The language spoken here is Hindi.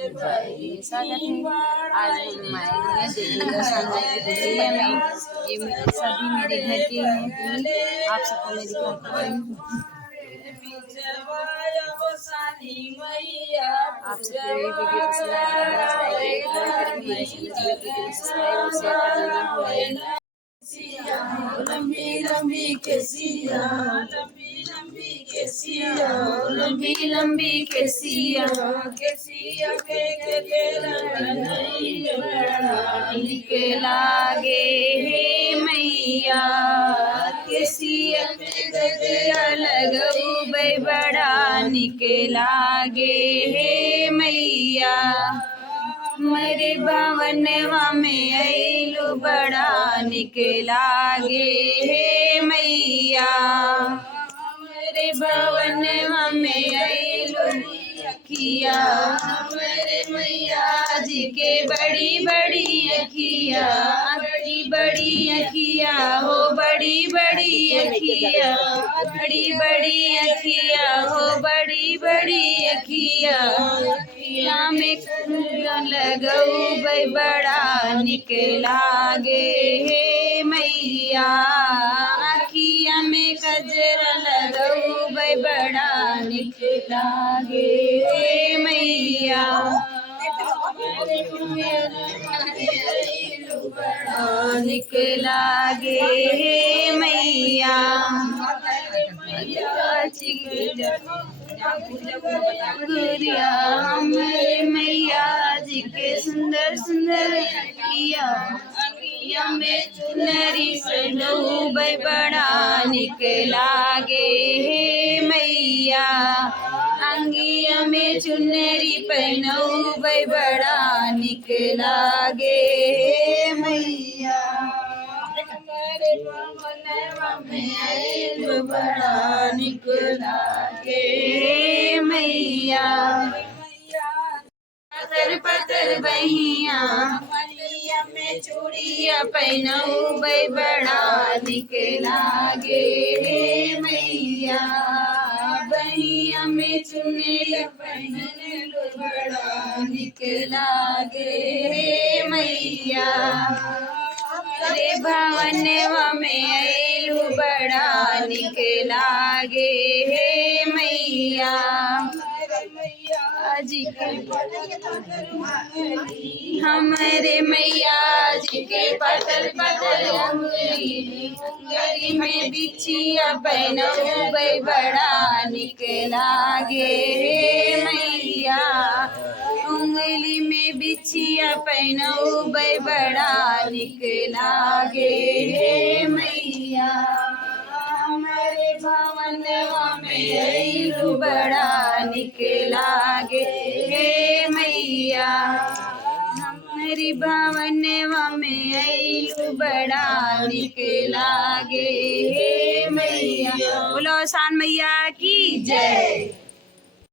चैनल में स्वागत है। आज हम आए हैं दिल्ली दर्शन दिल्ली में। ये सभी मेरे घर के हैं। आप सबको मैं दिखाती हूँ। आप सबको ये वीडियो पसंद आएगा तो लाइक करें, हमारे चैनल को सब्सक्राइब और शेयर करना ना भूलें। लंबी लंबी केसिया, लंबी लंबी केसिया, लंबी लंबी केसिया, केसिया के लागे हे मैया, केसिया गजरा लगऊ बड़ा निक लागे हे मैया। मेरे भवनवा में अइलु बड़ा निक लागे हे मैया। मेरे भवनवा में अइलु अखिया, मेरे मैया जी के बड़ी बड़ी अखिया, बड़ी बड़ी अखिया हो, बड़ी बड़ी अखिया, बड़ी बड़ी अखिया हो, बड़ी बड़ी अखिया। अखिया में लगऊ बड़ा निक लागे हे मैया। अखिया में गजरा लगऊ बड़ा निक लागे हे मैया। बड़ा निक लागे हे मैया। गुड़िया हमारे मैया जी के सुंदर सुंदर अखिया, अखिया में चुनरी पहनऊ बड़ा निक लागे हे मैया। अंगिया में चुनरी पहनऊ बड़ा निक लागे हे मैया। बड़ा निक लागे हे मैया। पतर पतर बहिया, मलिया में चूड़िया पहनऊ बड़ा निक लागे हे मैया। बहिया में चुनरी पहनऊ बड़ा निक लागे हे मैया। अरे भवनवा में अइलु बड़ा निक लागे हे मैया। जी हमारे मैया जी के पतल पतल अंगुरी में बिछिया पहनऊ बड़ा निक लागे हे मैया। उंगली में बिछिया पहनऊ बड़ा निक लागे हे मैया। हमारे भवनवा में अइलु बड़ा निक लागे हे मैया। हमारी भवनवा में अइलु बड़ा निक लागे हे मैया। बोलो शान मैया की जय।